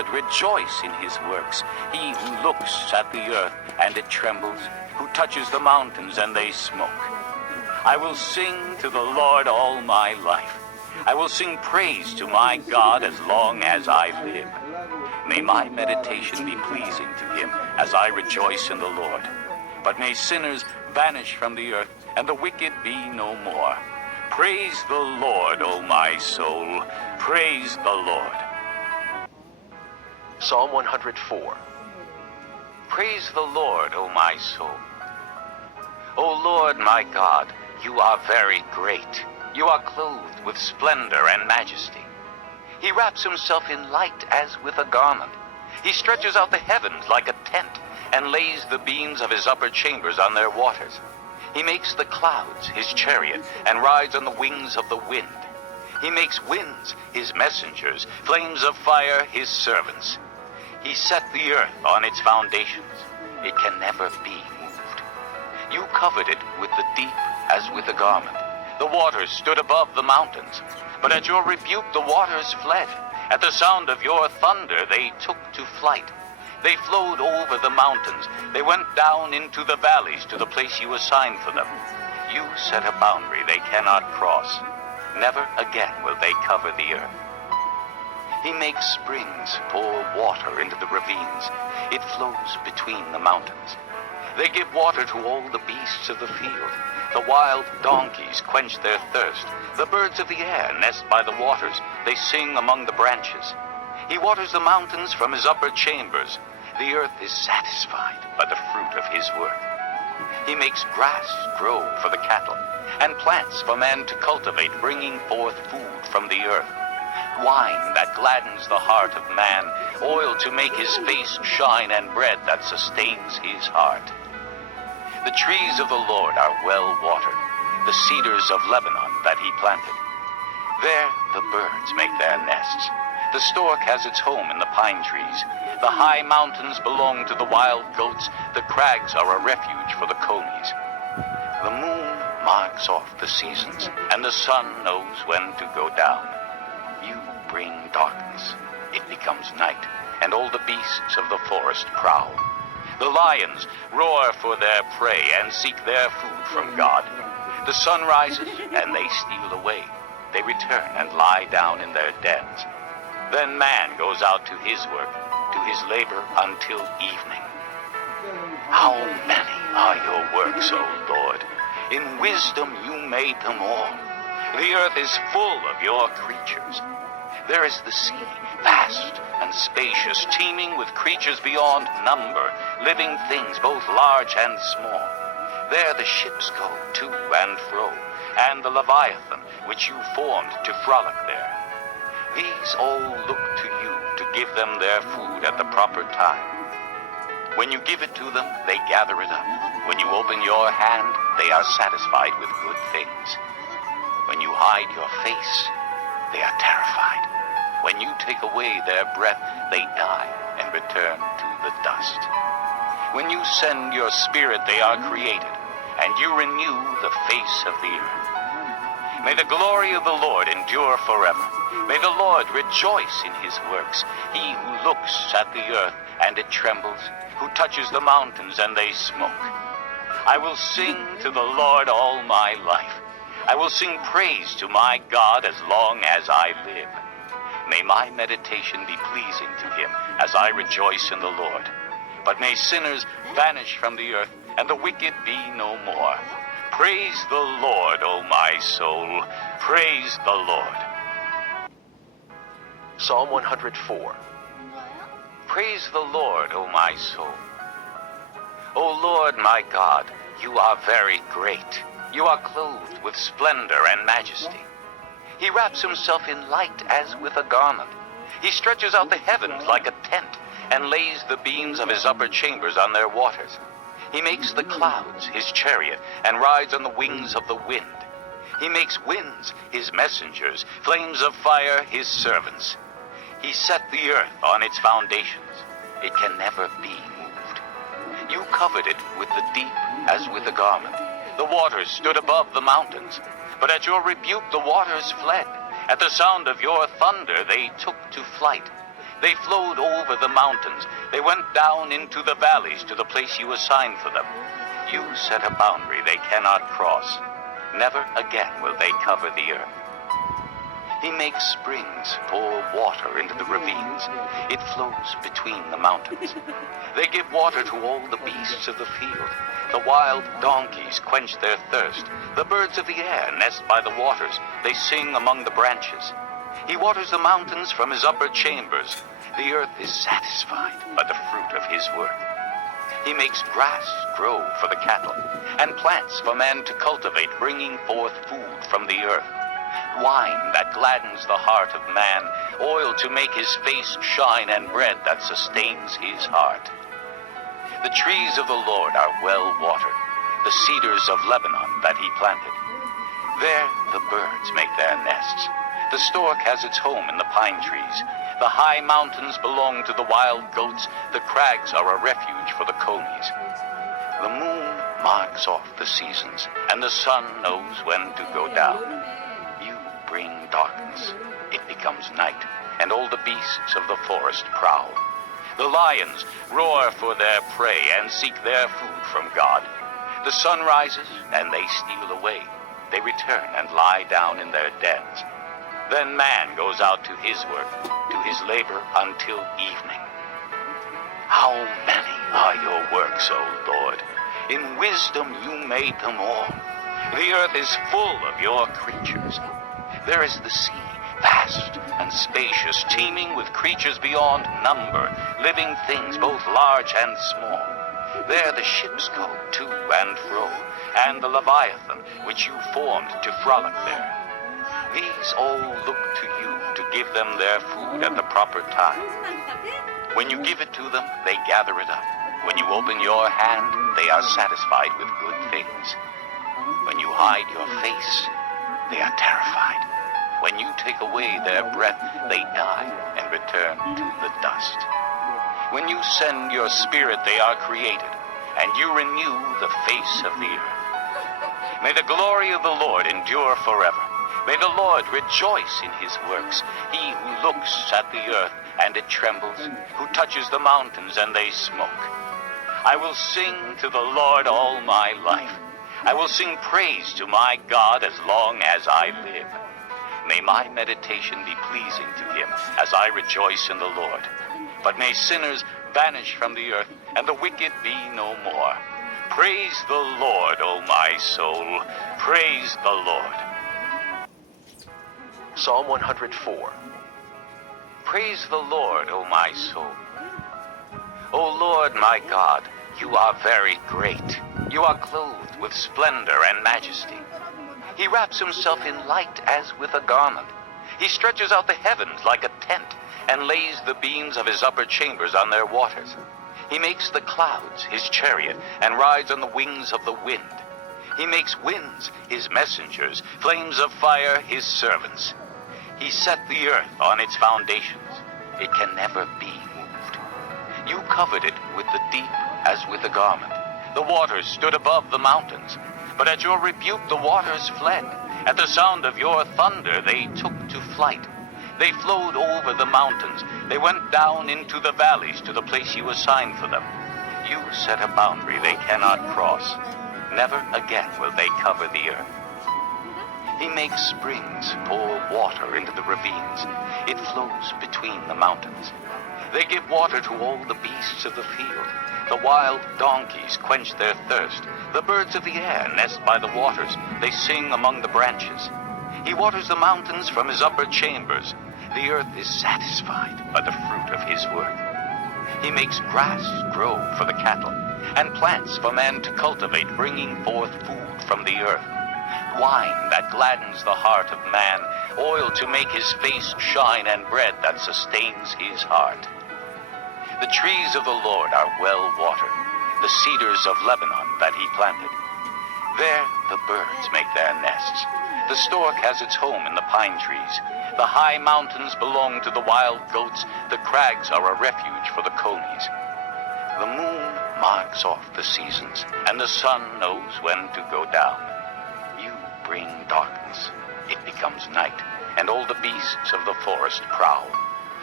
Lord rejoice in his works, he who looks at the earth and it trembles, who touches the mountains and they smoke. I will sing to the Lord all my life. I will sing praise to my God as long as I live. May my meditation be pleasing to him as I rejoice in the Lord. But may sinners vanish from the earth and the wicked be no more. Praise the Lord, O my soul. Praise the Lord. Psalm 104. Praise the Lord, O my soul. O Lord my God, you are very great. You are clothed with splendor and majesty. He wraps himself in light as with a garment. He stretches out the heavens like a tent and lays the beams of his upper chambers on their waters. He makes the clouds his chariot and rides on the wings of the wind. He makes winds his messengers, flames of fire his servants. He set the earth on its foundations. It can never be moved. You covered it with the deep as with a garment. The waters stood above the mountains. But at your rebuke the waters fled. At the sound of your thunder they took to flight. They flowed over the mountains. They went down into the valleys to the place you assigned for them. You set a boundary they cannot cross. Never again will they cover the earth. He makes springs pour water into the ravines. It flows between the mountains. They give water to all the beasts of the field. The wild donkeys quench their thirst. The birds of the air nest by the waters. They sing among the branches. He waters the mountains from his upper chambers. The earth is satisfied by the fruit of his work. He makes grass grow for the cattle, and plants for man to cultivate, bringing forth food from the earth. Wine that gladdens the heart of man, oil to make his face shine, and bread that sustains his heart. The trees of the Lord are well watered, the cedars of Lebanon that he planted. There the birds make their nests. The stork has its home in the pine trees. The high mountains belong to the wild goats. The crags are a refuge for the conies. The moon marks off the seasons, and the sun knows when to go down. You bring darkness. It becomes night, and all the beasts of the forest prowl. The lions roar for their prey and seek their food from God. The sun rises, and they steal away. They return and lie down in their dens. Then man goes out to his work, to his labor until evening. How many are your works, O Lord? In wisdom you made them all. The earth is full of your creatures. There is the sea, vast and spacious, teeming with creatures beyond number, living things both large and small. There the ships go to and fro, and the Leviathan, which you formed to frolic there. These all look to you to give them their food at the proper time. When you give it to them, they gather it up. When you open your hand, they are satisfied with good things. When you hide your face, they are terrified. When you take away their breath, they die and return to the dust. When you send your spirit, they are created, and you renew the face of the earth. May the glory of the Lord endure forever. May the Lord rejoice in his works, he who looks at the earth and it trembles, who touches the mountains and they smoke. I will sing to the Lord all my life. I will sing praise to my God as long as I live. May my meditation be pleasing to him as I rejoice in the Lord. But may sinners vanish from the earth and the wicked be no more. Praise the Lord, O my soul. Praise the Lord. Psalm 104. Praise the Lord, O my soul. O Lord my God, you are very great. You are clothed with splendor and majesty. He wraps himself in light as with a garment. He stretches out the heavens like a tent and lays the beams of his upper chambers on their waters. He makes the clouds his chariot and rides on the wings of the wind. He makes winds his messengers, flames of fire his servants. He set the earth on its foundations. It can never be moved. You covered it with the deep as with a garment. The waters stood above the mountains. But at your rebuke the waters fled. At the sound of your thunder they took to flight. They flowed over the mountains. They went down into the valleys to the place you assigned for them. You set a boundary they cannot cross. Never again will they cover the earth. He makes springs pour water into the ravines. It flows between the mountains. They give water to all the beasts of the field. The wild donkeys quench their thirst. The birds of the air nest by the waters. They sing among the branches. He waters the mountains from his upper chambers. The earth is satisfied by the fruit of his work. He makes grass grow for the cattle, and plants for man to cultivate, bringing forth food from the earth. Wine that gladdens the heart of man, oil to make his face shine, and bread that sustains his heart. The trees of the Lord are well watered, the cedars of Lebanon that he planted. There the birds make their nests. The stork has its home in the pine trees. The high mountains belong to the wild goats. The crags are a refuge for the conies. The moon marks off the seasons, and the sun knows when to go down. You bring darkness. It becomes night, and all the beasts of the forest prowl. The lions roar for their prey and seek their food from God. The sun rises, and they steal away. They return and lie down in their dens. Then man goes out to his work, to his labor until evening. How many are your works, O Lord? In wisdom you made them all. The earth is full of your creatures. There is the sea, vast and spacious, teeming with creatures beyond number, living things both large and small. There the ships go to and fro, and the Leviathan, which you formed to frolic there. These all look to you to give them their food at the proper time. When you give it to them, they gather it up. When you open your hand, they are satisfied with good things. When you hide your face, they are terrified. When you take away their breath, they die and return to the dust. When you send your spirit, they are created, and you renew the face of the earth. May the glory of the Lord endure forever. May the Lord rejoice in his works, he who looks at the earth and it trembles, who touches the mountains and they smoke. I will sing to the Lord all my life. I will sing praise to my God as long as I live. May my meditation be pleasing to him as I rejoice in the Lord. But may sinners vanish from the earth and the wicked be no more. Praise the Lord, O my soul. Praise the Lord. Psalm 104. Praise the Lord, O my soul. O Lord my God, you are very great. You are clothed with splendor and majesty. He wraps himself in light as with a garment. He stretches out the heavens like a tent and lays the beams of his upper chambers on their waters. He makes the clouds his chariot and rides on the wings of the wind. He makes winds his messengers, flames of fire his servants. He set the earth on its foundations. It can never be moved. You covered it with the deep as with a garment. The waters stood above the mountains. But at your rebuke the waters fled. At the sound of your thunder they took to flight. They flowed over the mountains. They went down into the valleys to the place you assigned for them. You set a boundary they cannot cross. Never again will they cover the earth. He makes springs pour water into the ravines. It flows between the mountains. They give water to all the beasts of the field. The wild donkeys quench their thirst. The birds of the air nest by the waters. They sing among the branches. He waters the mountains from his upper chambers. The earth is satisfied by the fruit of his work. He makes grass grow for the cattle, and plants for man to cultivate, bringing forth food from the earth. Wine that gladdens the heart of man, oil to make his face shine, and bread that sustains his heart. The trees of the Lord are well watered, the cedars of Lebanon that he planted. There the birds make their nests. The stork has its home in the pine trees. The high mountains belong to the wild goats. The crags are a refuge for the conies. The moon marks off the seasons, and the sun knows when to go down. You bring darkness. It becomes night, and all the beasts of the forest prowl.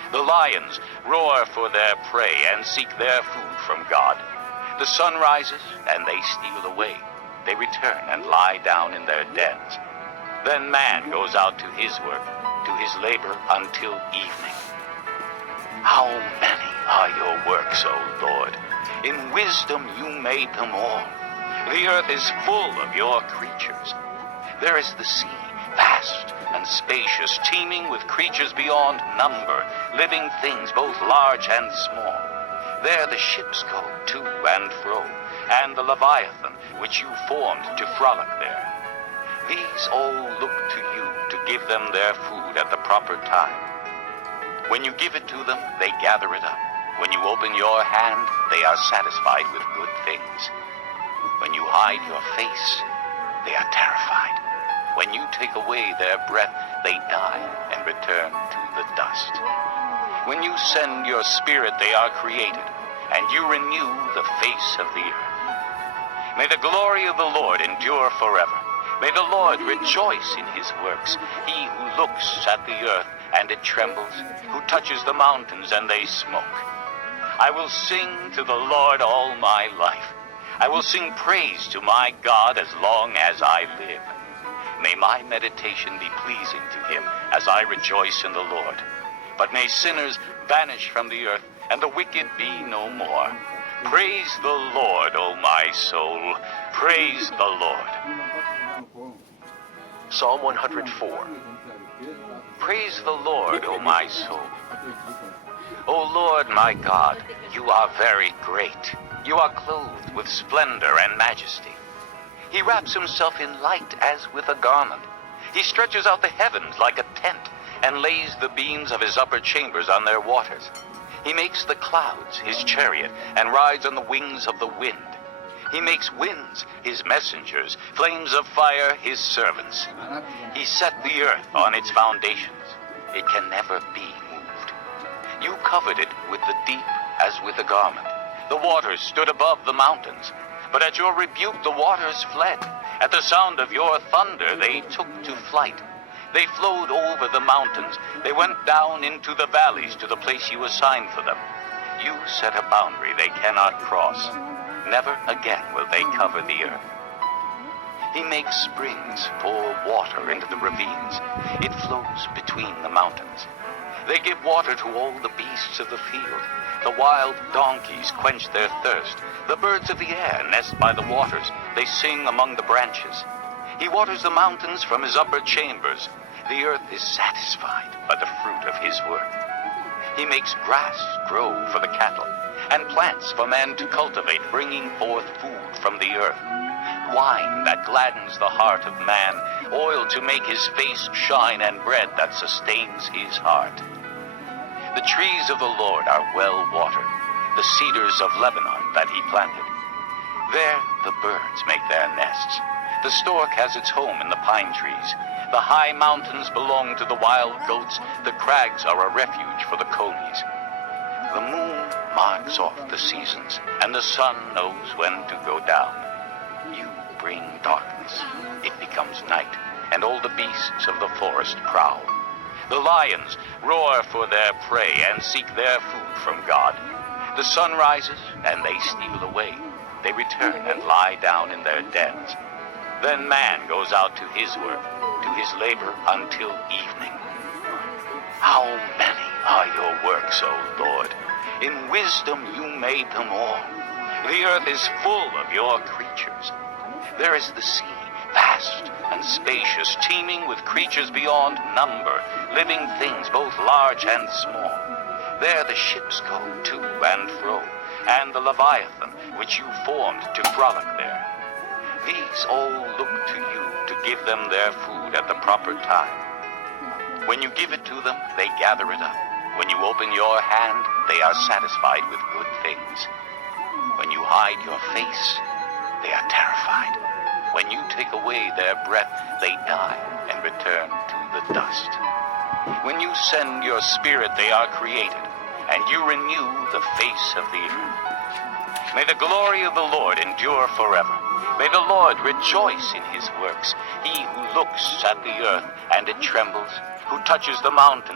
The lions roar for their prey and seek their food from God. The sun rises, and they steal away. They return and lie down in their dens. Then man goes out to his work, to his labor until evening. How many are your works, O Lord? In wisdom you made them all. The earth is full of your creatures. There is the sea, vast and spacious, teeming with creatures beyond number, living things both large and small. There the ships go to and fro, and the Leviathan, which you formed to frolic there. These all look to you to give them their food at the proper time. When you give it to them, they gather it up. When you open your hand, they are satisfied with good things. When you hide your face, they are terrified. When you take away their breath, they die and return to the dust. When you send your spirit, they are created, and you renew the face of the earth. May the glory of the Lord endure forever. May the Lord rejoice in his works, he who looks at the earth and it trembles, who touches the mountains and they smoke. I will sing to the Lord all my life. I will sing praise to my God as long as I live. May my meditation be pleasing to him as I rejoice in the Lord. But may sinners vanish from the earth and the wicked be no more. Praise the Lord, O my soul. Praise the Lord. Psalm 104. Praise the Lord, O my soul. O Lord my God, you are very great. You are clothed with splendor and majesty. He wraps himself in light as with a garment. He stretches out the heavens like a tent and lays the beams of his upper chambers on their waters. He makes the clouds his chariot and rides on the wings of the wind. He makes winds his messengers, flames of fire his servants. He set the earth on its foundations. It can never be moved. You covered it with the deep as with a garment. The waters stood above the mountains. But at your rebuke the waters fled. At the sound of your thunder they took to flight. They flowed over the mountains. They went down into the valleys to the place you assigned for them. You set a boundary they cannot cross. Never again will they cover the earth. He makes springs pour water into the ravines. It flows between the mountains. They give water to all the beasts of the field. The wild donkeys quench their thirst. The birds of the air nest by the waters. They sing among the branches. He waters the mountains from his upper chambers. The earth is satisfied by the fruit of his work. He makes grass grow for the cattle, and plants for man to cultivate, bringing forth food from the earth. Wine that gladdens the heart of man, oil to make his face shine, and bread that sustains his heart. The trees of the Lord are well watered, the cedars of Lebanon that he planted. There the birds make their nests. The stork has its home in the pine trees. The high mountains belong to the wild goats. The crags are a refuge for the conies. The moon marks off the seasons, and the sun knows when to go down. You bring darkness. It becomes night, and all the beasts of the forest prowl. The lions roar for their prey and seek their food from God. The sun rises, and they steal away. They return and lie down in their dens. Then man goes out to his work, to his labor until evening. How many are your works, O Lord? In wisdom you made them all. The earth is full of your creatures. There is the sea, vast and spacious, teeming with creatures beyond number, living things both large and small. There the ships go to and fro, and the Leviathan, which you formed to frolic there. These all look to you to give them their food at the proper time. When you give it to them, they gather it up. When you open your hand, they are satisfied with good things. When you hide your face, they are terrified. When you take away their breath, they die and return to the dust. When you send your spirit, they are created, and you renew the face of the earth. May the glory of the Lord endure forever. May the Lord rejoice in his works, he who looks at the earth and it trembles, who touches the mountains